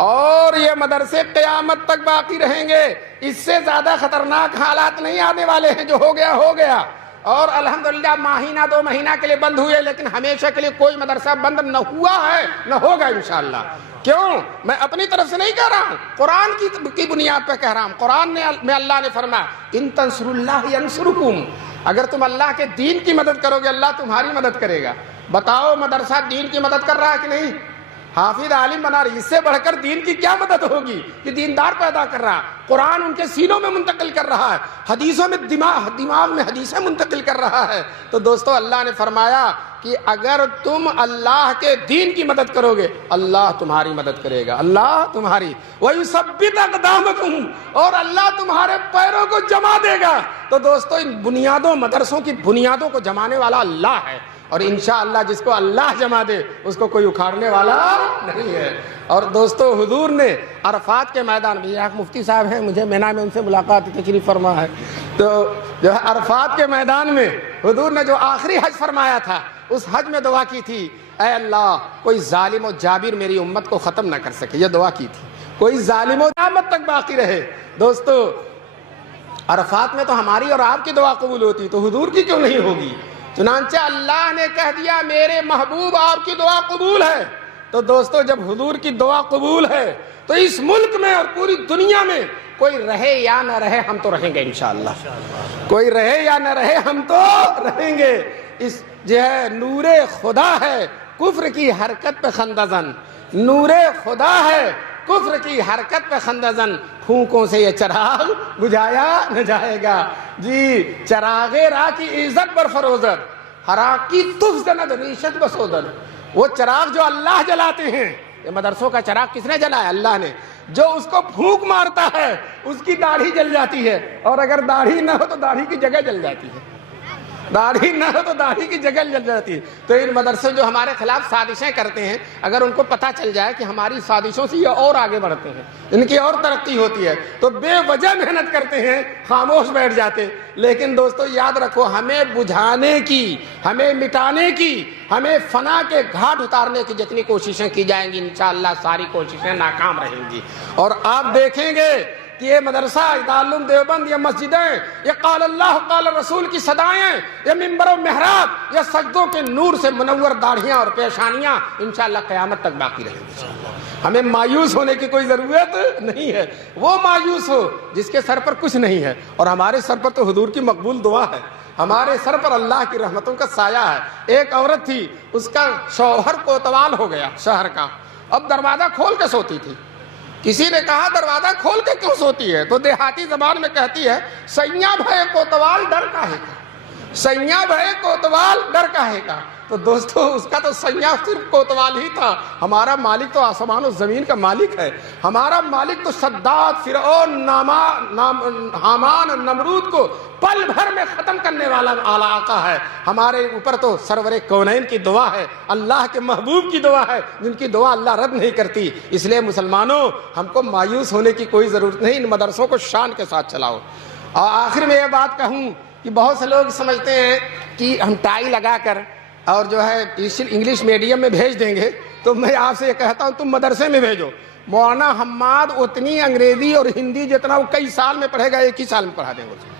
اور یہ مدرسے قیامت تک باقی رہیں گے۔ اس سے زیادہ خطرناک حالات نہیں آنے والے ہیں، جو ہو گیا ہو گیا۔ اور الحمدللہ مہینہ 2 مہینہ کے لیے بند ہوئے، لیکن ہمیشہ کے لیے کوئی مدرسہ بند نہ ہوا ہے، نہ ہوگا انشاءاللہ۔ کیوں؟ میں اپنی طرف سے نہیں کہہ رہا ہوں، قرآن کی بنیاد پہ کہہ رہا ہوں۔ قرآن میں اللہ نے فرمایا ان تنصروا اللہ ینصرکم، اگر تم اللہ کے دین کی مدد کرو گے اللہ تمہاری مدد کرے گا۔ بتاؤ مدرسہ دین کی مدد کر رہا ہے کہ نہیں؟ حافظ عالم بنا رہی، اس سے بڑھ کر دین کی کیا مدد ہوگی؟ کہ دیندار پیدا کر رہا ہے، قرآن ان کے سینوں میں منتقل کر رہا ہے، حدیثوں میں دماغ میں حدیثیں منتقل کر رہا ہے۔ تو دوستو اللہ نے فرمایا کہ اگر تم اللہ کے دین کی مدد کرو گے اللہ تمہاری مدد کرے گا، اللہ تمہاری وَيُثَبِّتْ أَقْدَامَكُمْ، اور اللہ تمہارے پیروں کو جما دے گا۔ تو دوستو ان بنیادوں، مدرسوں کی بنیادوں کو جمانے والا اللہ ہے، اور انشاءاللہ جس کو اللہ جمع دے اس کو کوئی اکھاڑنے والا نہیں ہے۔ اور دوستو حضور نے عرفات کے میدان میں، یہ مفتی صاحب ہیں، مجھے مینا میں ان سے ملاقات تشریف فرما ہے، تو جو ہے عرفات کے میدان میں حضور نے جو آخری حج فرمایا تھا اس حج میں دعا کی تھی، اے اللہ کوئی ظالم و جابر میری امت کو ختم نہ کر سکے، یہ دعا کی تھی، کوئی ظالم و قیامت تک باقی رہے۔ دوستو عرفات میں تو ہماری اور آپ کی دعا قبول ہوتی تو حضور کی کیوں نہیں ہوگی؟ چنانچہ اللہ نے کہہ دیا میرے محبوب آپ کی دعا قبول ہے۔ تو دوستو جب حضور کی دعا قبول ہے تو اس ملک میں اور پوری دنیا میں کوئی رہے یا نہ رہے ہم تو رہیں گے انشاءاللہ، کوئی رہے یا نہ رہے ہم تو رہیں گے۔ اس جو ہے نور خدا ہے کفر کی حرکت پہ خندہ زن، نور خدا ہے کفر کی حرکت پہ خندہ زن، پھونکوں سے یہ چراغ بجھایا نہ جائے گا۔ جی چراغ راہ کی عزت بر فروزد، حراقی تف زند ریشت بسودد، وہ چراغ جو اللہ جلاتے ہیں، یہ مدرسوں کا چراغ کس نے جلایا؟ اللہ نے۔ جو اس کو پھونک مارتا ہے اس کی داڑھی جل جاتی ہے، اور اگر داڑھی نہ ہو تو داڑھی کی جگہ جل جاتی ہے، داڑھی نہ ہو تو داڑھی کی جگہ جل جاتی ہے۔ تو ان مدرسے جو ہمارے خلاف سازشیں کرتے ہیں، اگر ان کو پتہ چل جائے کہ ہماری سازشوں سے یہ اور آگے بڑھتے ہیں، ان کی اور ترقی ہوتی ہے، تو بے وجہ محنت کرتے ہیں، خاموش بیٹھ جاتے۔ لیکن دوستو یاد رکھو، ہمیں بجھانے کی، ہمیں مٹانے کی، ہمیں فنا کے گھاٹ اتارنے کی جتنی کوششیں کی جائیں گی انشاءاللہ ساری کوششیں ناکام رہیں گی۔ اور آپ دیکھیں گے کہ یہ مدرسہ، یہ دارالعلوم دیوبند، یہ مسجدیں، یہ قال اللہ قال رسول کی صدائیں، یہ منبر و محراب، یہ سجدوں کے نور سے منور داڑھیاں اور پیشانیاں انشاءاللہ قیامت تک باقی رہیں گی۔ ہمیں مایوس ہونے کی کوئی ضرورت نہیں ہے۔ وہ مایوس ہو جس کے سر پر کچھ نہیں ہے، اور ہمارے سر پر تو حضور کی مقبول دعا ہے، ہمارے سر پر اللہ کی رحمتوں کا سایہ ہے۔ ایک عورت تھی، اس کا شوہر کوتوال ہو گیا شہر کا، اب دروازہ کھول کے سوتی تھی۔ کسی نے کہا دروازہ کھول کے کیوں سوتی ہے؟ تو دیہاتی زبان میں کہتی ہے سیاں بھائی کوتوال ڈر کاہے کا، سیاں بھائی کوتوال ڈر کاہے کا۔ تو دوستو اس کا تو سیاں صرف کوتوال ہی تھا، ہمارا مالک تو آسمان و زمین کا مالک ہے، ہمارا مالک تو شداد فرعون حامان نمرود کو پل بھر میں ختم کرنے والا اعلیٰ آقا ہے۔ ہمارے اوپر تو سرور کونین کی دعا ہے، اللہ کے محبوب کی دعا ہے، جن کی دعا اللہ رد نہیں کرتی۔ اس لیے مسلمانوں ہم کو مایوس ہونے کی کوئی ضرورت نہیں، ان مدرسوں کو شان کے ساتھ چلاؤ۔ اور آخر میں یہ بات کہوں کہ بہت سے لوگ سمجھتے ہیں کہ ہم ٹائی لگا کر اور جو ہے انگلش میڈیم میں بھیج دیں گے، تو میں آپ سے یہ کہتا ہوں تم مدرسے میں بھیجو۔ مولانا حماد اتنی انگریزی اور ہندی جتنا وہ کئی سال میں پڑھے گا ایک ہی سال میں پڑھا دیں گے،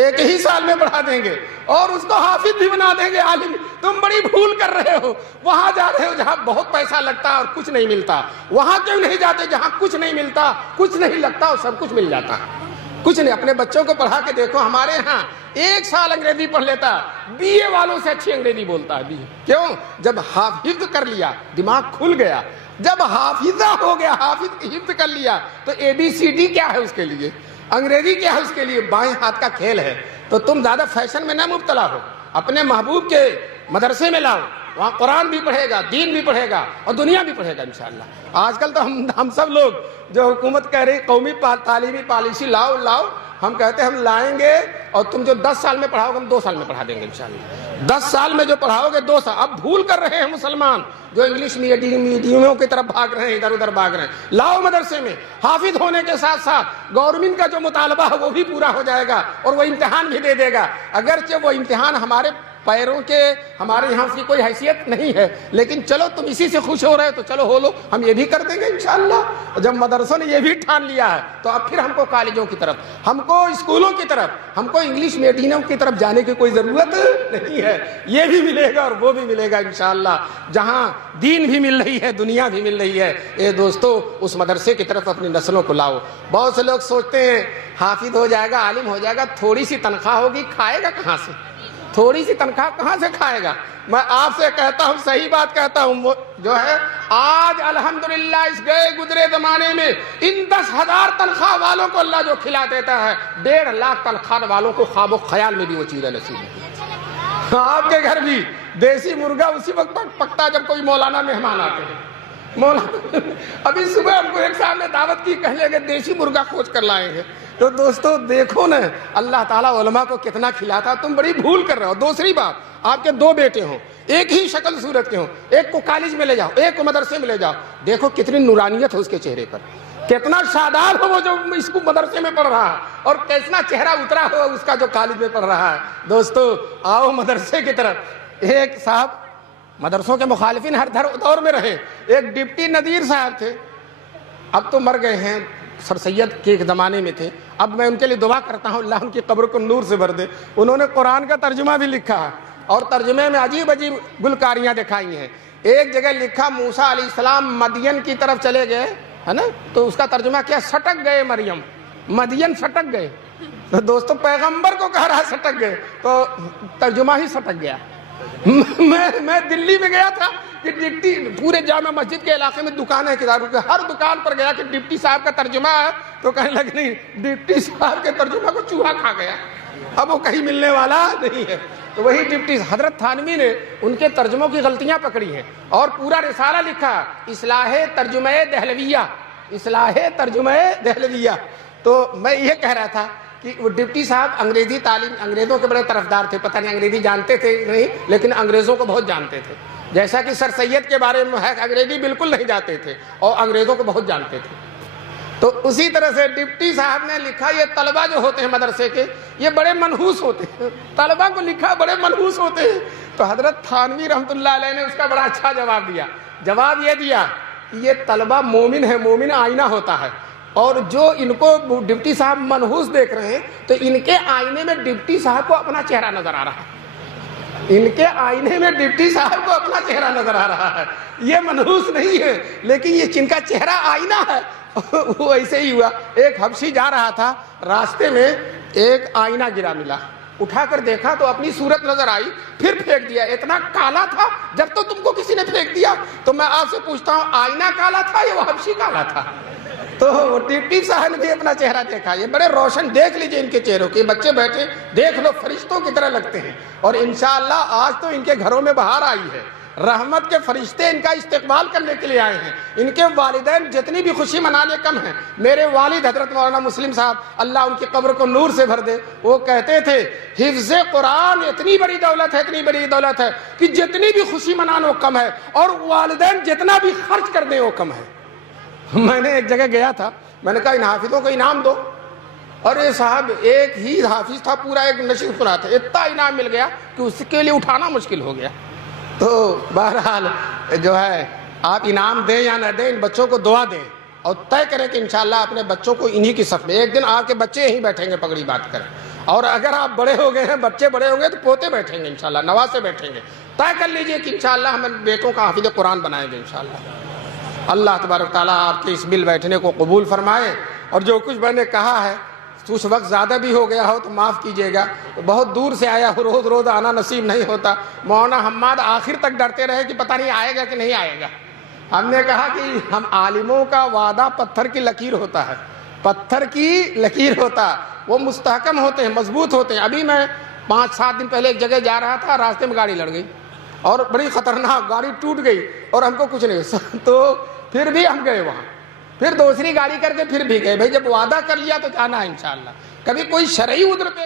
ایک ہی سال میں پڑھا دیں گے، اور اس کو حافظ بھی بنا دیں گے، عالم۔ تم بڑی بھول کر رہے ہو، وہاں جا رہے ہو جہاں بہت پیسہ لگتا ہے اور کچھ نہیں ملتا، وہاں کیوں نہیں جاتے جہاں کچھ نہیں ملتا، کچھ نہیں لگتا اور سب کچھ مل جاتا ہے۔ کچھ نہیں، اپنے بچوں کو پڑھا کے دیکھو، ہمارے ہاں ایک سال انگریزی پڑھ لیتا، بی اے والوں سے اچھی انگریزی بولتا ہے۔ بی اے کیوں؟ جب حافظ کر لیا دماغ کھل گیا، جب حافظہ ہو گیا، حافظ حفظ کر لیا تو اے بی سی ڈی کیا ہے اس کے لیے، انگریزی کیا ہے اس کے لیے، بائیں ہاتھ کا کھیل ہے۔ تو تم زیادہ فیشن میں نہ مبتلا ہو، اپنے محبوب کے مدرسے میں لاؤ، وہاں قرآن بھی پڑھے گا، دین بھی پڑھے گا اور دنیا بھی پڑھے گا انشاءاللہ۔ آج کل تو ہم سب لوگ جو حکومت کہہ رہی قومی تعلیمی پالیسی لاؤ لاؤ، ہم کہتے ہیں ہم لائیں گے، اور تم جو 10 سال میں پڑھاؤ گے ہم 2 سال میں پڑھا دیں گے انشاءاللہ۔ 10 سال میں جو پڑھاؤ گے 2 سال۔ اب بھول کر رہے ہیں مسلمان جو انگلش میڈیموں کی طرف بھاگ رہے ہیں، ادھر ادھر بھاگ رہے ہیں۔ لاؤ مدرسے میں، حافظ ہونے کے ساتھ ساتھ گورنمنٹ کا جو مطالبہ ہے وہ بھی پورا ہو جائے گا، اور وہ امتحان بھی دے دے گا۔ اگرچہ وہ امتحان ہمارے پیروں کے، ہمارے یہاں کی کوئی حیثیت نہیں ہے، لیکن چلو تم اسی سے خوش ہو رہے تو چلو ہو لو، ہم یہ بھی کر دیں گے انشاءاللہ۔ جب مدرسوں نے یہ بھی ٹھان لیا ہے تو اب پھر ہم کو کالجوں کی طرف، ہم کو اسکولوں کی طرف، ہم کو انگلش میڈیم کی طرف جانے کی کوئی ضرورت نہیں ہے۔ یہ بھی ملے گا اور وہ بھی ملے گا انشاءاللہ، جہاں دین بھی مل رہی ہے، دنیا بھی مل رہی ہے۔ اے دوستو اس مدرسے کی طرف اپنی نسلوں کو لاؤ۔ بہت سے لوگ سوچتے ہیں حافظ ہو جائے گا، عالم ہو جائے گا، تھوڑی سی تنخواہ ہوگی، کھائے گا کہاں سے؟ تھوڑی سی تنخواہ کہاں سے کھائے گا؟ میں آپ سے کہتا ہوں، صحیح بات کہتا ہوں، وہ جو ہے آج الحمدللہ اس گئے گزرے زمانے میں ان 10,000 تنخواہ والوں کو اللہ جو کھلا دیتا ہے، 1.5 لاکھ تنخواہ والوں کو خواب و خیال میں بھی وہ چیزیں نصیب نہیں۔ آپ کے گھر بھی دیسی مرغا اسی وقت پکتا جب کوئی مولانا مہمان آتے ہیں۔ مولانا ابھی صبح ہم کو ایک صاحب نے دعوت کی، کہنے لگے دیسی مرغا کھوج کر لائے ہیں۔ تو دوستو دیکھو نا اللہ تعالیٰ علماء کو کتنا کھلاتا. تم بڑی بھول کر رہے ہو. دوسری بات, آپ کے 2 بیٹے ہوں, ایک ہی شکل صورت کے ہوں, ایک کو کالج میں لے جاؤ, ایک کو مدرسے میں لے جاؤ, دیکھو کتنی نورانیت ہو اس کے چہرے پر, کتنا شاداب ہو وہ جو اس کو مدرسے میں پڑھ رہا ہے, اور کیسنا چہرہ اترا ہو اس کا جو کالج میں پڑھ رہا ہے. دوستو آؤ مدرسے کی طرف. ایک صاحب مدرسوں کے مخالفین ہر دور میں رہے. ایک ڈپٹی نذیر صاحب تھے, اب تو مر گئے ہیں, سر سید کے ایک زمانے میں تھے. اب میں ان کے لیے دعا کرتا ہوں اللہ ان کی قبر کو نور سے بھر دے. انہوں نے قرآن کا ترجمہ بھی لکھا ہے, اور ترجمے میں عجیب عجیب گلکاریاں دکھائی ہیں. ایک جگہ لکھا موسیٰ علیہ السلام مدین کی طرف چلے گئے, ہے نا, تو اس کا ترجمہ کیا, سٹک گئے مریم, مدین سٹک گئے. تو دوستو پیغمبر کو کہہ رہا سٹک گئے, تو ترجمہ ہی سٹک گیا. میں دلی میں گیا تھا کہ ڈپٹی, پورے جامع مسجد کے علاقے میں دکان ہے کتابوں کی, ہر دکان پر گیا کہ ڈپٹی صاحب کا ترجمہ ہے, تو کہنے لگے نہیں, ڈپٹی صاحب کے ترجمہ کو چوہا کھا گیا, اب وہ کہیں ملنے والا نہیں ہے. تو وہی ڈپٹی حضرت تھانوی نے ان کے ترجموں کی غلطیاں پکڑی ہیں اور پورا رسالہ لکھا اصلاح ترجمہ دہلویہ, اصلاح ترجمہ دہلویہ. تو میں یہ کہہ رہا تھا کہ وہ ڈپٹی صاحب انگریزی تعلیم, انگریزوں کے بڑے طرفدار تھے, پتہ نہیں انگریزی جانتے تھے نہیں, لیکن انگریزوں کو بہت جانتے تھے. جیسا کہ سر سید کے بارے میں ہے, انگریزی بالکل نہیں جانتے تھے اور انگریزوں کو بہت جانتے تھے. تو اسی طرح سے ڈپٹی صاحب نے لکھا یہ طلبہ جو ہوتے ہیں مدرسے کے یہ بڑے منحوس ہوتے ہیں, طلبہ کو لکھا بڑے منحوس ہوتے ہیں. تو حضرت تھانوی رحمۃ اللہ علیہ نے اس کا بڑا اچھا جواب دیا. جواب یہ دیا کہ یہ طلبہ مومن ہے, مومن آئینہ ہوتا ہے, اور جو ان کو ڈپٹی صاحب منحوس دیکھ رہے ہیں تو ان کے آئینے میں ڈپٹی صاحب کو اپنا چہرہ نظر آ رہا ہے, ان کے آئینے میں ڈپٹی صاحب کو اپنا چہرہ نظر آ رہا ہے. یہ منحوس نہیں ہے, لیکن یہ جن کا چہرہ آئینہ ہے وہ ایسے ہی ہوا. ایک حبشی جا رہا تھا, راستے میں ایک آئینہ گرا ملا, اٹھا کر دیکھا تو اپنی صورت نظر آئی, پھر پھینک دیا. اتنا کالا تھا جب تو تم کو کسی نے پھینک دیا. تو میں آپ سے پوچھتا ہوں آئینہ کالا تھا یا وہ حبشی کالا تھا؟ تو ڈپٹی صاحب نے بھی اپنا چہرہ دیکھا. یہ بڑے روشن, دیکھ لیجئے ان کے چہروں کے, بچے بیٹھے دیکھ لو فرشتوں کی طرح لگتے ہیں. اور انشاءاللہ آج تو ان کے گھروں میں بہار آئی ہے, رحمت کے فرشتے ان کا استقبال کرنے کے لیے آئے ہیں. ان کے والدین جتنی بھی خوشی منانے کم ہیں. میرے والد حضرت مولانا مسلم صاحب اللہ ان کی قبر کو نور سے بھر دے, وہ کہتے تھے حفظ قرآن اتنی بڑی دولت ہے, اتنی بڑی دولت ہے کہ جتنی بھی خوشی منانا وہ کم ہے, اور والدین جتنا بھی خرچ کر دیں وہ کم ہے. میں نے ایک جگہ گیا تھا, میں نے کہا ان حافظوں کو انعام دو, اور یہ صاحب ایک ہی حافظ تھا, پورا ایک نشر سنا تھا, اتنا انعام مل گیا کہ اس کے لیے اٹھانا مشکل ہو گیا. تو بہرحال جو ہے آپ انعام دیں یا نہ دیں, ان بچوں کو دعا دیں اور طے کریں کہ انشاءاللہ اپنے بچوں کو انہی کی صف میں, ایک دن آپ کے بچے یہیں بیٹھیں گے پگڑی بات کریں, اور اگر آپ بڑے ہو گئے ہیں, بچے بڑے ہوں گے تو پوتے بیٹھیں گے انشاءاللہ, نواسے بیٹھیں گے. طے کر لیجئے کہ انشاءاللہ ہم بیٹوں کا حافظ قرآن بنائیں گے انشاءاللہ. اللہ تبارک تعالیٰ آپ کے اس مل بیٹھنے کو قبول فرمائے. اور جو کچھ میں نے کہا ہے کچھ وقت زیادہ بھی ہو گیا ہو تو معاف کیجیے گا, بہت دور سے آیا ہو, روز روز آنا نصیب نہیں ہوتا. مولانا حماد آخر تک ڈرتے رہے کہ پتہ نہیں آئے گا کہ نہیں آئے گا. ہم نے کہا کہ ہم عالموں کا وعدہ پتھر کی لکیر ہوتا ہے, پتھر کی لکیر ہوتا ہے, وہ مستحکم ہوتے ہیں, مضبوط ہوتے ہیں. ابھی میں 5-7 دن پہلے ایک جگہ جا رہا تھا, راستے میں گاڑی لڑ گئی اور بڑی خطرناک, گاڑی ٹوٹ گئی اور ہم کو کچھ نہیں. تو پھر بھی ہم گئے وہاں, پھر دوسری گاڑی کر کے پھر بھی گئے. بھائی جب وعدہ کر لیا تو جانا ہے انشاءاللہ. کبھی کوئی شرعی عذر پہ